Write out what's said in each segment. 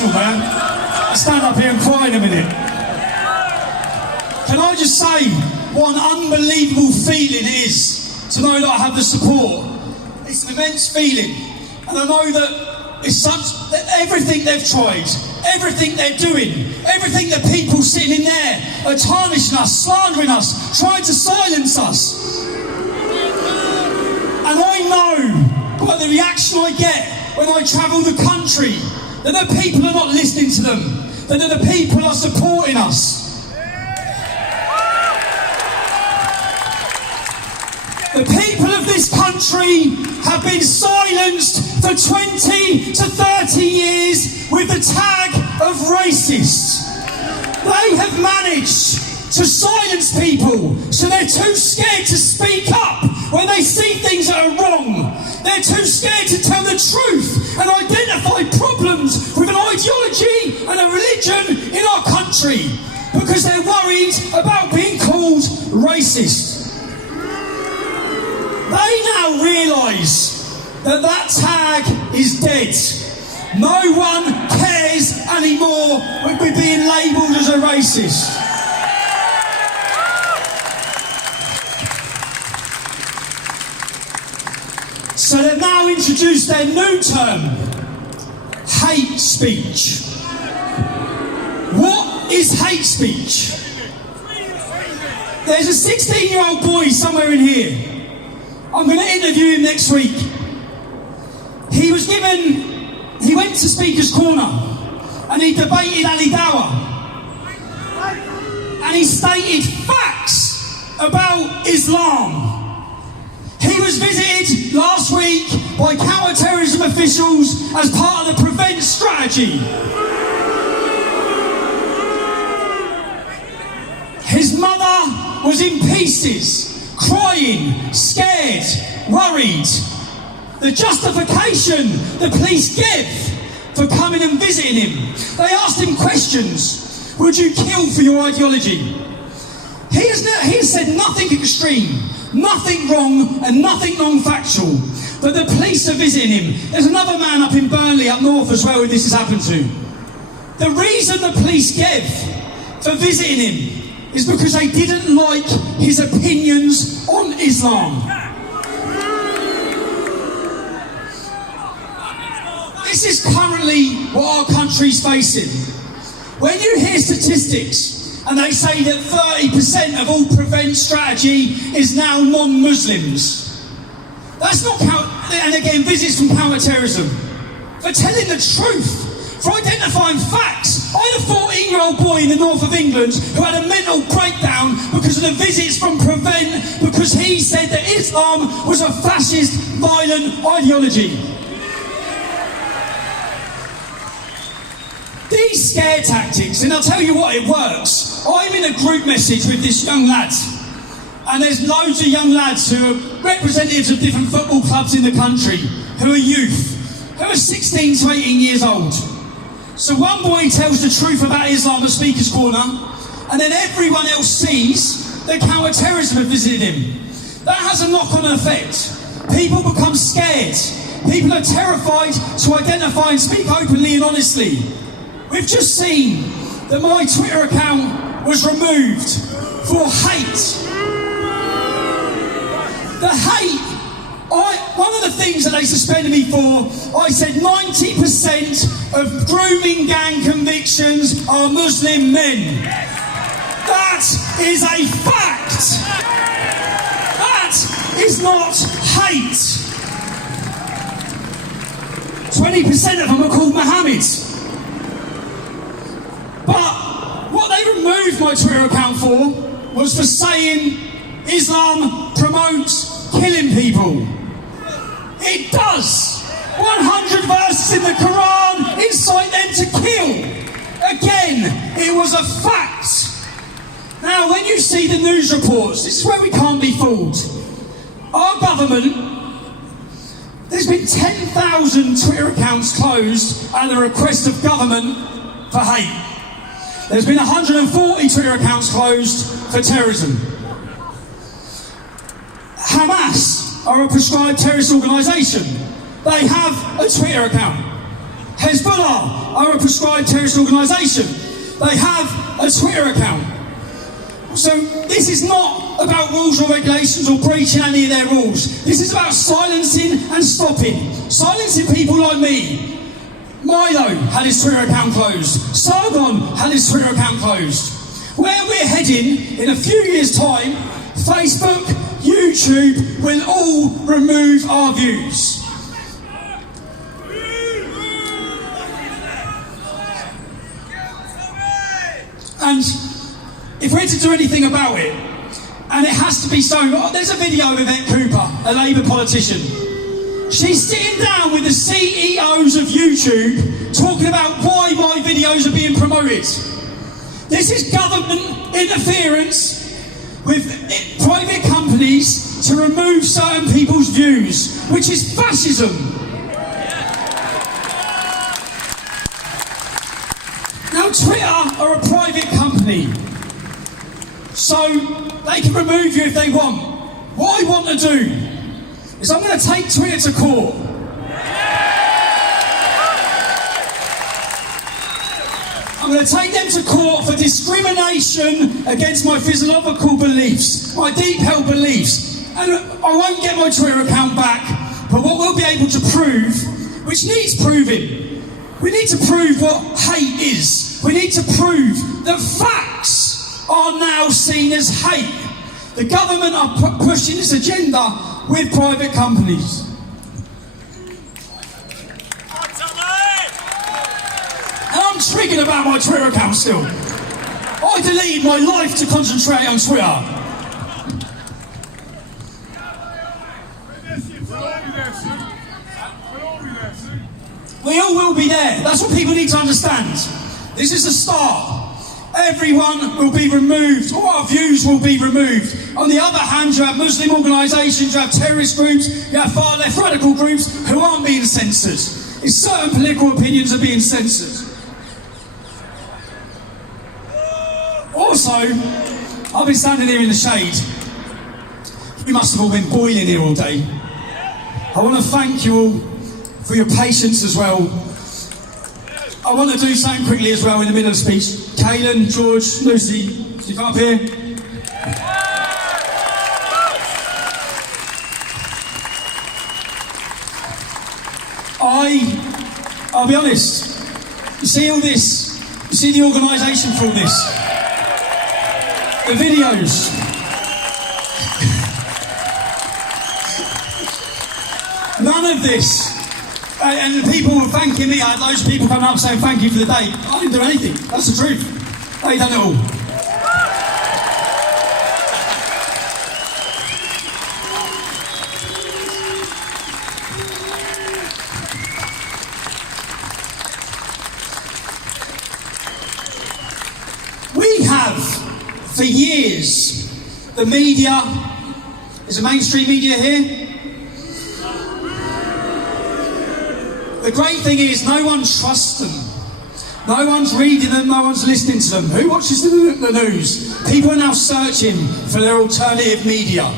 emotional, man. I'll stand up here and cry in a minute. Can I just say what an unbelievable feeling it is to know that I have the support. It's an immense feeling. And I know that it's such, that everything they've tried, everything they're doing, everything the people sitting in there are tarnishing us, slandering us, trying to silence us. And I know by the reaction I get when I travel the country that the people are not listening to them, that the people are supporting us. The people of this country have been silenced for 20 to 30 years with the tag of racist. They have managed to silence people so they're too scared to speak up when they see things that are wrong. They're too scared to tell the truth and identify problems with an ideology and a religion in our country because they're worried about being called racist. They now realise that that tag is dead. No one cares anymore with being labelled as a racist. So they've now introduced their new term, hate speech. What is hate speech? There's a 16-year-old boy somewhere in here. I'm going to interview him next week. He went to Speaker's Corner and he debated Ali Dawah. And he stated facts about Islam. He was visited last week by counter-terrorism officials as part of the Prevent strategy. His mother was in pieces, crying, scared, worried. The justification the police give for coming and visiting him. They asked him questions. Would you kill for your ideology? He has said nothing extreme, nothing wrong and nothing non-factual. But the police are visiting him. There's another man up in Burnley, up north as well, who this has happened to. The reason the police gave for visiting him is because they didn't like his opinions on Islam. This is currently what our country's facing. When you hear statistics and they say that 30% of all Prevent strategy is now non-Muslims, that's not and again, visits from counter-terrorism. For telling the truth, for identifying facts. I had a 14-year-old boy in the north of England who had a mental breakdown because of the visits from Prevent because he said that Islam was a fascist, violent ideology. These scare tactics, and I'll tell you what, it works. I'm in a group message with this young lad, and there's loads of young lads who are representatives of different football clubs in the country, who are youth, who are 16 to 18 years old. So one boy tells the truth about Islam at Speaker's Corner, and then everyone else sees that counter-terrorism have visited him. That has a knock-on effect. People become scared. People are terrified to identify and speak openly and honestly. We've just seen that my Twitter account was removed for hate. The hate, one of the things that they suspended me for, I said 90% of grooming gang convictions are Muslim men. That is a fact. That is not hate. 20% of them are called Mohammed. But what they removed my Twitter account for was for saying Islam promotes killing people. It does. 100 verses in the Quran incite them to kill. Again, it was a fact. Now, when you see the news reports, this is where we can't be fooled. Our government, there's been 10,000 Twitter accounts closed at the request of government for hate. There's been 140 Twitter accounts closed for terrorism. Hamas are a prescribed terrorist organisation. They have a Twitter account. Hezbollah are a proscribed terrorist organisation. They have a Twitter account. So this is not about rules or regulations or breaching any of their rules. This is about silencing and stopping. Silencing people like me. Milo had his Twitter account closed. Sargon had his Twitter account closed. Where we're heading in a few years' time, Facebook, YouTube will all remove our views. And if we're to do anything about it, and it has to be so, there's a video of Yvette Cooper, a Labour politician. She's sitting down with the CEOs of YouTube talking about why my videos are being promoted. This is government interference with private companies to remove certain people's views, which is fascism. Now, Twitter are a private company, so they can remove you if they want. What I want to do is I'm going to take Twitter to court. I'm going to take them to court for discrimination against my physiological beliefs, my deep-held beliefs. And I won't get my Twitter account back, but what we'll be able to prove, which needs proving, we need to prove what hate is. We need to prove that facts are now seen as hate. The government are pushing this agenda with private companies. And I'm triggered about my Twitter account still. I deleted my life to concentrate on Twitter. We all will be there. That's what people need to understand. This is the start. Everyone will be removed. All our views will be removed. On the other hand, you have Muslim organisations, you have terrorist groups, you have far left radical groups who aren't being censored. It's certain political opinions are being censored. Also, I've been standing here in the shade. You must have all been boiling here all day. I want to thank you all for your patience as well. I want to do something quickly as well in the middle of the speech. Kaylin, George, Lucy, you come up here. I'll be honest, you see all this, you see the organisation for all this, the videos. None of this. And the people were thanking me. I had loads of people coming up saying thank you for the day. I didn't do anything. That's the truth. They done it all. We have, for years, the media. Is the mainstream media here? The great thing is no one trusts them. No one's reading them, no one's listening to them. Who watches the news? People are now searching for their alternative media.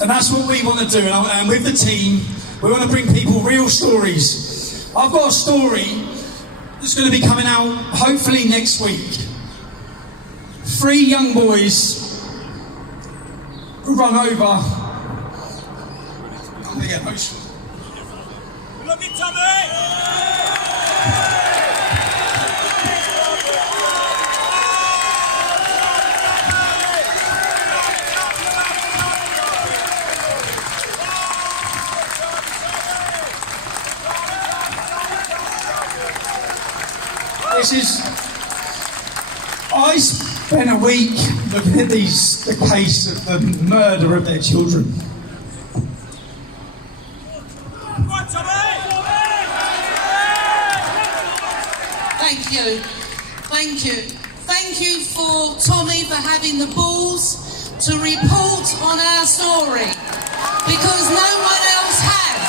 And that's what we want to do. And with the team, we want to bring people real stories. I've got a story that's going to be coming out hopefully next week. 3 young boys who run over. I'm going to get emotional. Look at Tommy! I spent a week looking at the case of the murder of their children. Thank you. Thank you for Tommy for having the balls to report on our story, because no one else has.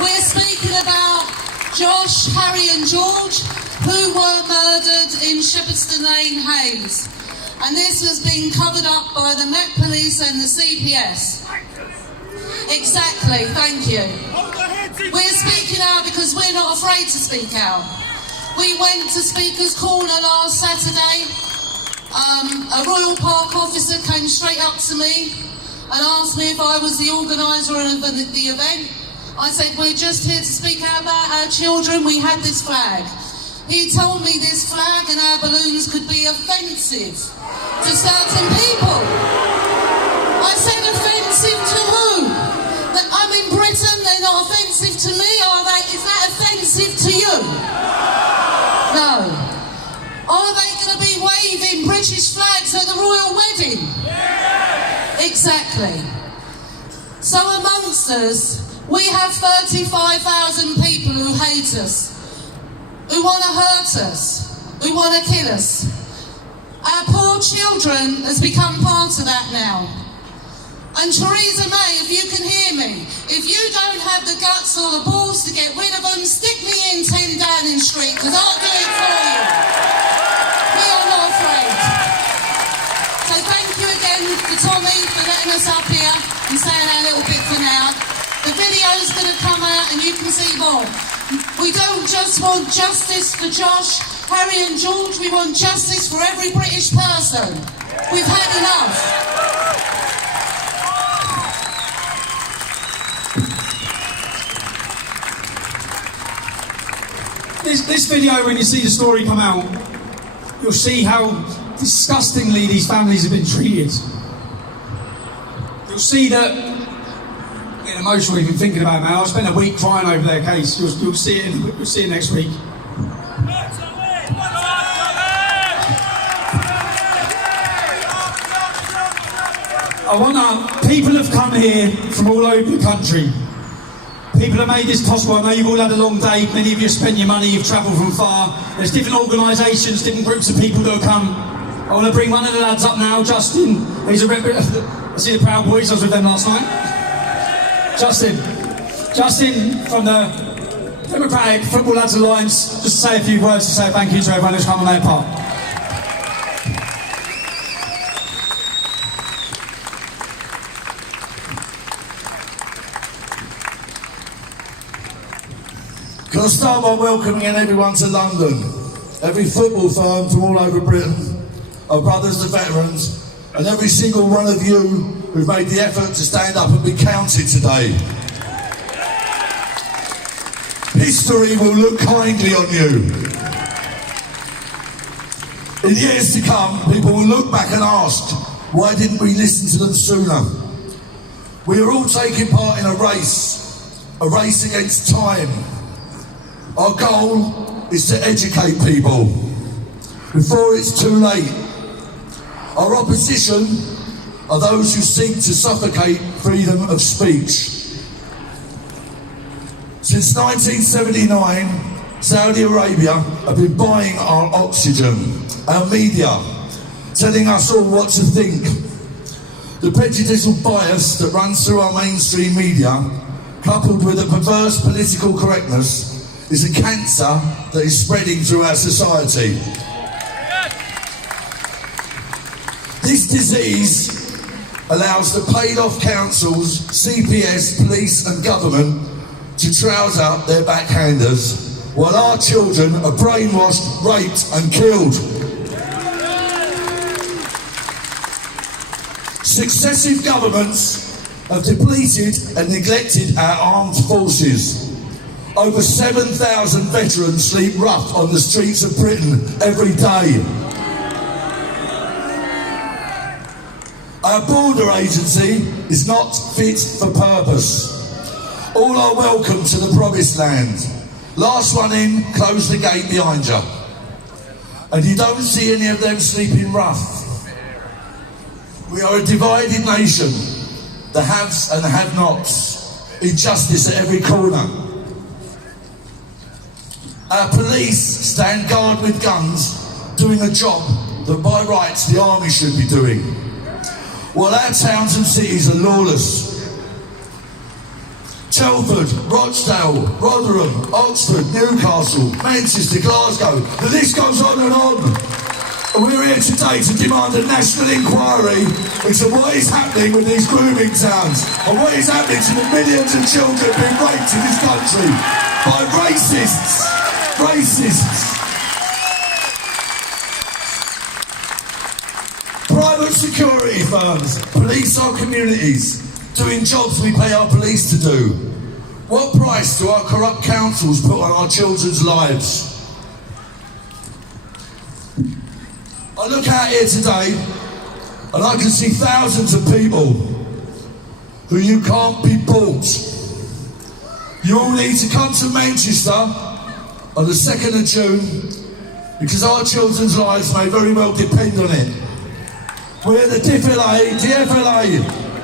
We're speaking about Josh, Harry and George, who were murdered in Shepperton Lane, Hayes. And this has been covered up by the Met Police and the CPS. Exactly, thank you. Hold your heads in. We're speaking out because we're not afraid to speak out. We went to Speaker's Corner last Saturday. A Royal Park officer came straight up to me and asked me if I was the organiser of the event. I said, we're just here to speak out about our children. We had this flag. He told me this flag and our balloons could be offensive to certain people. I said, offensive to who? That I'm in Britain, they're not offensive to me, are they? Is that offensive to you? No. Are they going to be waving British flags at the royal wedding? Exactly. So amongst us, we have 35,000 people who hate us, who want to hurt us, who want to kill us. Our poor children has become part of that now. And Theresa May, if you can hear me, if you don't have the guts or the balls to get rid of them, stick me in 10 Downing Street, because I'll do it for you. We are not afraid. So thank you again to Tommy for letting us up here and saying our little bit for now. The video's going to come out and you can see more. We don't just want justice for Josh, Harry and George, we want justice for every British person. We've had enough. This video, when you see the story come out, you'll see how disgustingly these families have been treated. You'll see that. Getting emotional even thinking about it, man. I spent a week crying over their case. You'll see it next week. People have come here from all over the country. People have made this possible. I know you've all had a long day. Many of you have spent your money. You've travelled from far. There's different organisations, different groups of people that have come. I want to bring one of the lads up now, Justin. He's a representative. I see the Proud Boys. I was with them last night. Justin from the Democratic Football Lads Alliance, just to say a few words to say thank you to everyone who's come on their part. Can I start by welcoming everyone to London, every football firm from all over Britain, our brothers the veterans, and every single one of you who've made the effort to stand up and be counted today. History will look kindly on you. In years to come, people will look back and ask, why didn't we listen to them sooner? We are all taking part in a race against time. Our goal is to educate people before it's too late. Our opposition are those who seek to suffocate freedom of speech. Since 1979, Saudi Arabia have been buying our oxygen, our media, telling us all what to think. The prejudicial bias that runs through our mainstream media, coupled with a perverse political correctness, is a cancer that is spreading through our society. This disease allows the paid-off councils, CPS, police and government to trouser their backhanders, while our children are brainwashed, raped and killed. Successive governments have depleted and neglected our armed forces. Over 7,000 veterans sleep rough on the streets of Britain every day. Our border agency is not fit for purpose. All are welcome to the promised land. Last one in, close the gate behind you. And you don't see any of them sleeping rough. We are a divided nation, the haves and the have-nots, injustice at every corner. Our police stand guard with guns, doing a job that by rights the army should be doing, while our towns and cities are lawless. Telford, Rochdale, Rotherham, Oxford, Newcastle, Manchester, Glasgow, the list goes on and on. And we're here here today to demand a national inquiry into what is happening with these grooming towns and what is happening to the millions of children being raped in this country by racists. Racists. Private security firms police our communities, doing jobs we pay our police to do. What price do our corrupt councils put on our children's lives? I look out here today and I can see thousands of people who you can't be bought. You all need to come to Manchester on the 2nd of June because our children's lives may very well depend on it. We're the DFLA,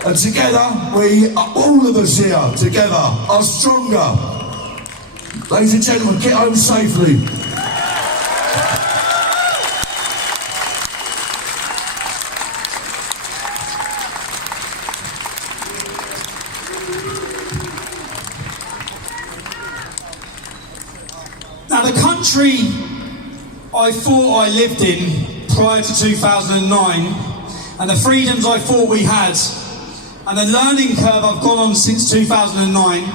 and together, we, all of us here, together, are stronger. Ladies and gentlemen, get home safely. Now, the country I thought I lived in prior to 2009, and the freedoms I thought we had, and the learning curve I've gone on since 2009,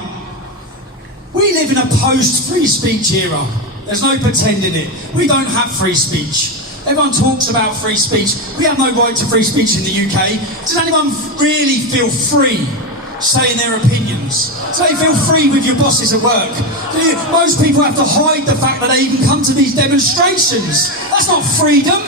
we live in a post-free speech era. There's no pretending it. We don't have free speech. Everyone talks about free speech. We have no right to free speech in the UK. Does anyone really feel free saying their opinions? Do they feel free with your bosses at work? Most people have to hide the fact that they even come to these demonstrations. That's not freedom.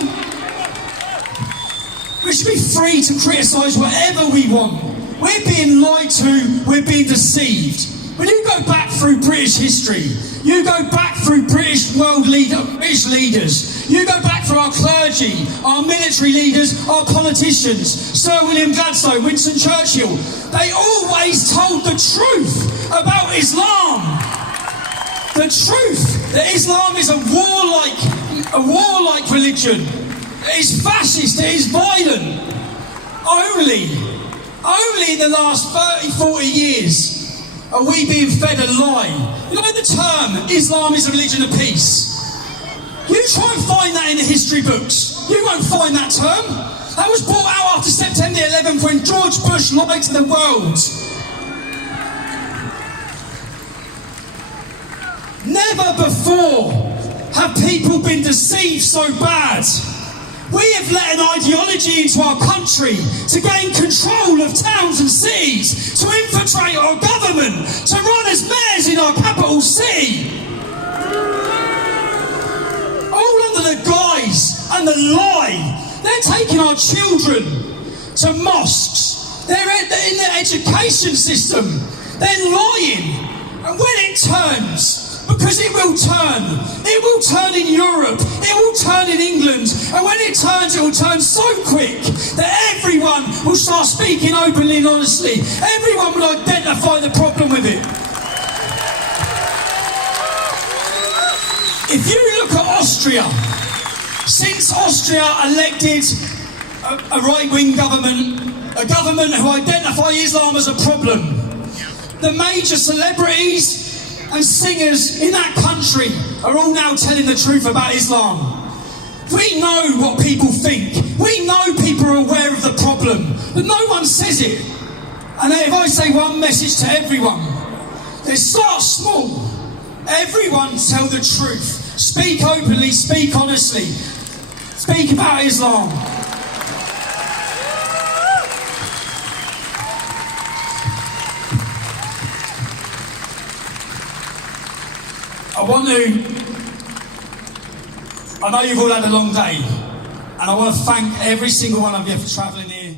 We should be free to criticise whatever we want. We're being lied to, we're being deceived. When you go back through British history, you go back through British leaders, you go back through our clergy, our military leaders, our politicians, Sir William Gladstone, Winston Churchill, they always told the truth about Islam. The truth that Islam is a warlike religion. It is fascist, it is violent. Only in the last 30, 40 years are we being fed a lie. You know the term, Islam is a religion of peace. You try and find that in the history books. You won't find that term. That was brought out after September 11th when George Bush lied to the world. Never before have people been deceived so bad. We have let an ideology into our country to gain control of towns and cities, to infiltrate our government, to run as mayors in our capital city. All under the guise and the lie. They're taking our children to mosques. They're in the education system. They're lying. And when it turns, because it will turn in Europe, it will turn in England, and when it will turn so quick that everyone will start speaking openly and honestly. Everyone will identify the problem with it. If you look at Austria, since Austria elected a right-wing government, a government who identify Islam as a problem, the major celebrities and singers in that country are all now telling the truth about Islam. We know what people think. We know people are aware of the problem, but no one says it. And if I say one message to everyone, then start small. Everyone tell the truth. Speak openly, speak honestly. Speak about Islam. I know you've all had a long day, and I want to thank every single one of you for travelling here.